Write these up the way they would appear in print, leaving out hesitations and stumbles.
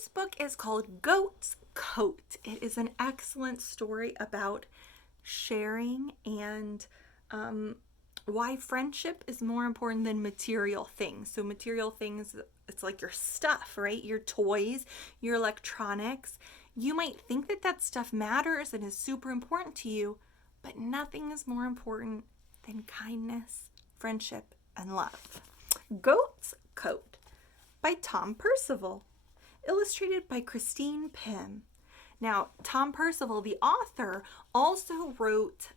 This book is called Goat's Coat. It is an excellent story about sharing and why friendship is more important than material things. So material things, it's like your stuff, right? Your toys, your electronics. You might think that that stuff matters and is super important to you, but nothing is more important than kindness, friendship, and love. Goat's Coat by Tom Percival, illustrated by Christine Pym. Now, Tom Percival, the author, also wrote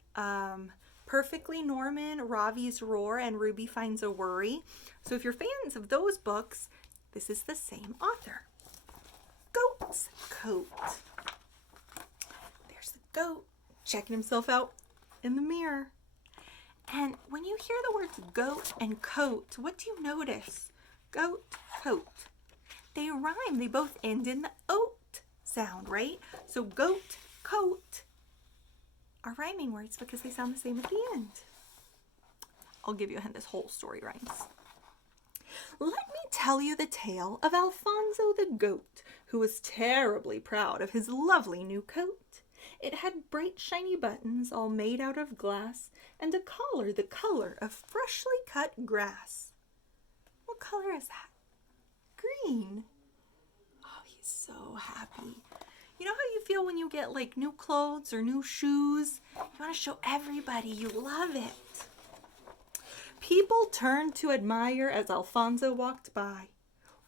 Perfectly Norman, Ravi's Roar, and Ruby Finds a Worry. So if you're fans of those books, this is the same author. Goat's Coat. There's the goat checking himself out in the mirror. And when you hear the words goat and coat, what do you notice? Goat, coat. They rhyme. They both end in the oat sound, right? So goat, coat are rhyming words because they sound the same at the end. I'll give you a hint. This whole story rhymes. Let me tell you the tale of Alfonzo the goat, who was terribly proud of his lovely new coat. It had bright shiny buttons all made out of glass and a collar the color of freshly cut grass. What color is that? Green. Oh, he's so happy. You know how you feel when you get like new clothes or new shoes? You want to show everybody you love it. People turned to admire as Alfonzo walked by.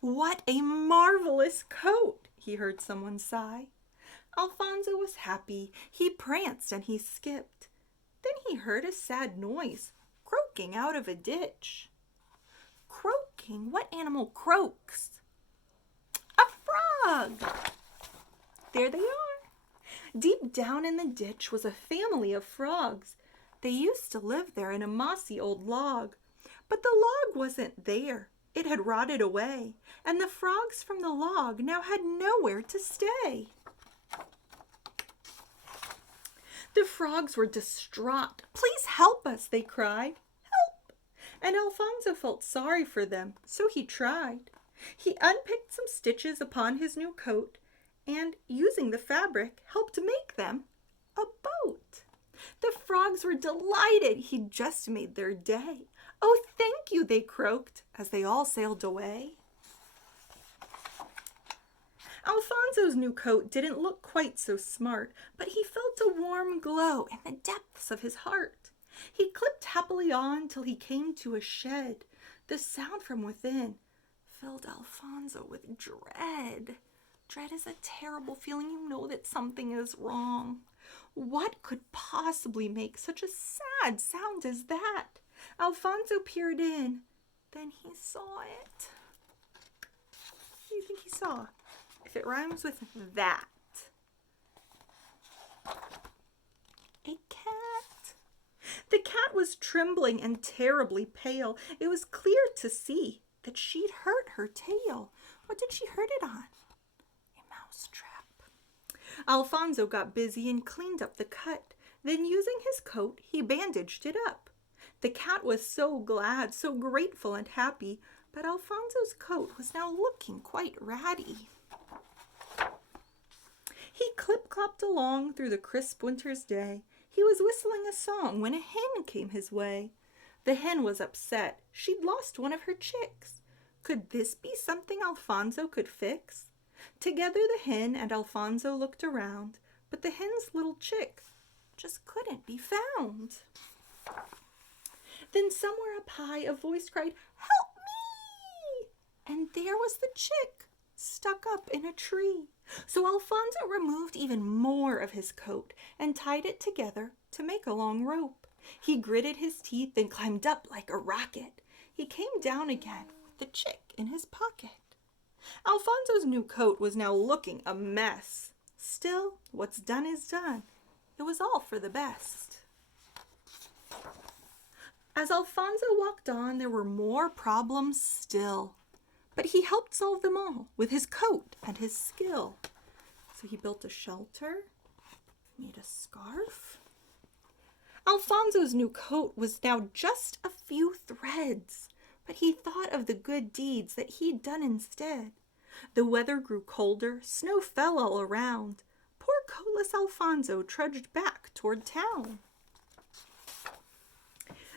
What a marvelous coat, he heard someone sigh. Alfonzo was happy. He pranced and he skipped. Then he heard a sad noise, croaking out of a ditch. Croaking? What animal croaks? A frog! There they are. Deep down in the ditch was a family of frogs. They used to live there in a mossy old log. But the log wasn't there. It had rotted away, and the frogs from the log now had nowhere to stay. The frogs were distraught. Please help us, they cried. Help! And Alfonzo felt sorry for them, so he tried. He unpicked some stitches upon his new coat and, using the fabric, helped make them a boat. The frogs were delighted. He'd just made their day. Oh, thank you, they croaked as they all sailed away. Alfonso's new coat didn't look quite so smart, but he felt a warm glow in the depths of his heart. He clipped happily on till he came to a shed. The sound from within filled Alfonso with dread. Dread is a terrible feeling. You know that something is wrong. What could possibly make such a sad sound as that? Alfonso peered in. Then he saw it. What do you think he saw? If it rhymes with that. A cat. The cat was trembling and terribly pale. It was clear to see that she'd hurt her tail. What did she hurt it on? A mousetrap. Alfonso got busy and cleaned up the cut. Then, using his coat, he bandaged it up. The cat was so glad, so grateful and happy, but Alfonso's coat was now looking quite ratty. He clip-clopped along through the crisp winter's day. He was whistling a song when a hen came his way. The hen was upset. She'd lost one of her chicks. Could this be something Alfonso could fix? Together the hen and Alfonso looked around, but the hen's little chick just couldn't be found. Then somewhere up high a voice cried, "Help me!" And there was the chick, stuck up in a tree. So Alfonso removed even more of his coat and tied it together to make a long rope. He gritted his teeth and climbed up like a rocket. He came down again with the chick in his pocket. Alfonso's new coat was now looking a mess. Still, what's done is done. It was all for the best. As Alfonso walked on, there were more problems still. But he helped solve them all with his coat and his skill. So he built a shelter, made a scarf. Alfonso's new coat was now just a few threads, but he thought of the good deeds that he'd done instead. The weather grew colder, snow fell all around. Poor coatless Alfonzo trudged back toward town.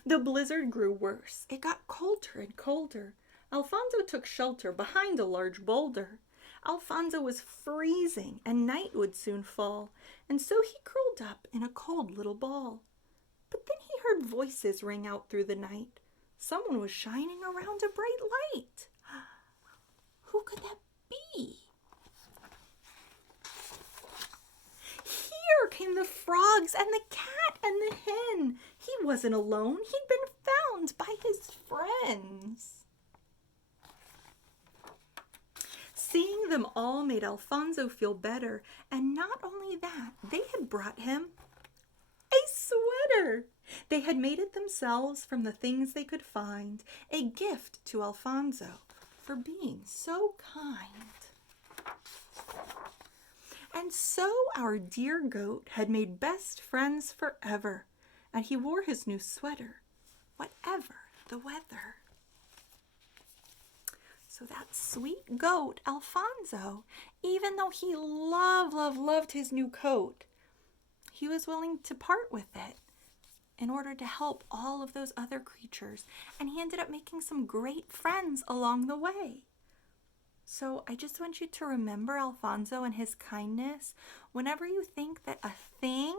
The blizzard grew worse. It got colder and colder. Alfonzo took shelter behind a large boulder. Alfonzo was freezing, and night would soon fall, and so he curled up in a cold little ball. But then he heard voices ring out through the night. Someone was shining around a bright light. Who could that be? Here came the frogs and the cat and the hen. He wasn't alone. He'd been found by his friends. Seeing them all made Alfonzo feel better, and not only that, they had brought him a sweater. They had made it themselves from the things they could find, a gift to Alfonzo for being so kind. And so our dear goat had made best friends forever, and he wore his new sweater, whatever the weather. So that sweet goat, Alfonzo, even though he loved his new coat, he was willing to part with it in order to help all of those other creatures. And he ended up making some great friends along the way. So I just want you to remember Alfonzo and his kindness whenever you think that a thing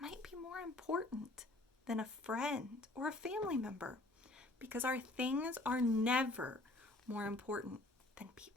might be more important than a friend or a family member, because our things are never more important than people.